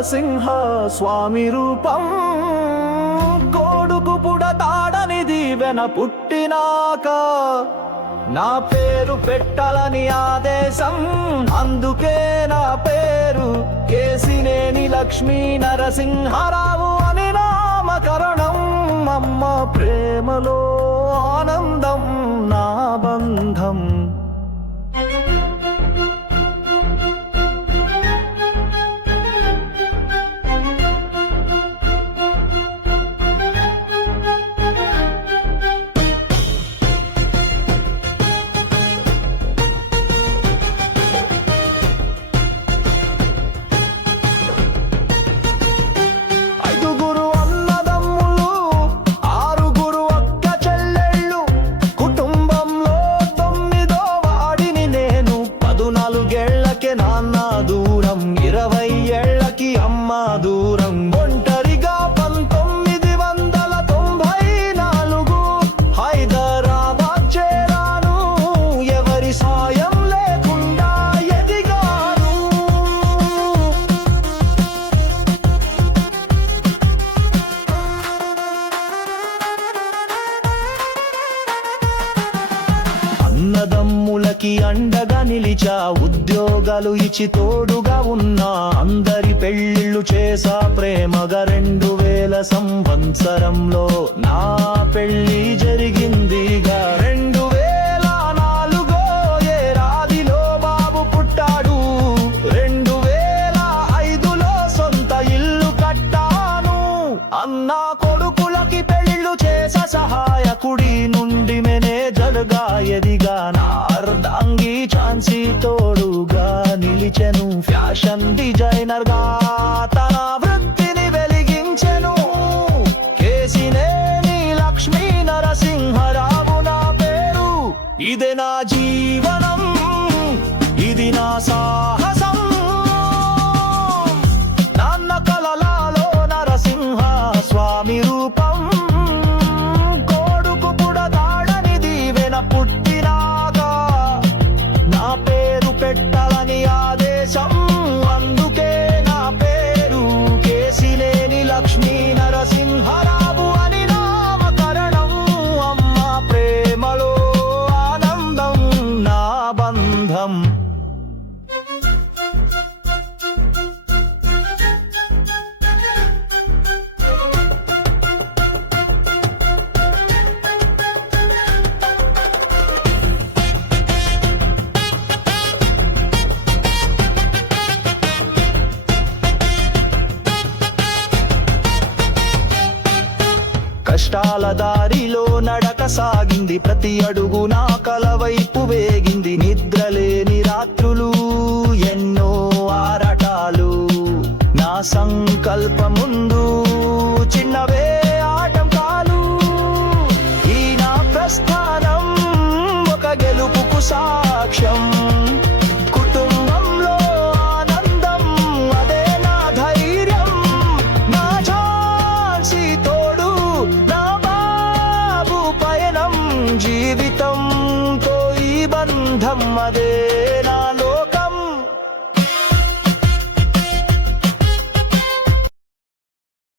నరసింహ స్వామి రూపం. కొడుకు పుడతాడని దీవెన పుట్టినాక నా పేరు పెట్టాలని ఆదేశం. అందుకే నా పేరు కేసినేని లక్ష్మీ నరసింహారావు అని నామకరణం. అమ్మ ప్రేమలో ఆనందం నా బంధం. నాన్న దూరం 20 ఏళ్లకి అమ్మ దూరం. ఒంటరిగా 1994 హైదరాబాద్ చేరాను. ఎవరి సాయం లేకుండా ఎదిగాను. అన్నదమ్ములకి అండగా నిలిచా. ఉద్యోగాలు ఇచ్చి తోడుగా ఉన్నా. అందరి పెళ్లిళ్ళు చేసా ప్రేమగా. 2000 సంవత్సరంలో నా పెళ్లి జరిగిందిగా. 2004 ఏడాదిలో బాబు పుట్టాడు. 2005లో సొంత ఇల్లు కట్టాను. అన్న కొడుకులకి పెళ్లిళ్ళు చేసా. సహాయకుడి నుండి మేనేజర్గా ఎదిగా. నా అర్ధాంగి ఛాన్సీ తోడుగా నిలిచెను. ఫ్యాషన్ డిజైనర్ గా తన వృత్తిని వెలిగించెను. కేసినేని లక్ష్మీ నరసింహారావు నా పేరు. ఇదే నా జీవనం, ఇది నా సాహసం. నాన్న కలలలో నరసింహ స్వామి రూపం. కొడుకు పుడతాడని దీవెన పుట్టినాక నా పేరు పెట్టాలని ఆదేశం. అందుకే నా పేరు కేసినేని లక్ష్మీ నరసింహారావు అని నామకరణం. అమ్మ ప్రేమలో ఆనందం నా బంధం. కష్టాల దారిలో నడక సాగింది. ప్రతి అడుగు నా కల వైపు వేగింది. నిద్రలేని రాత్రులు, ఎన్నో ఆరాటాలు. నా సంకల్పముందు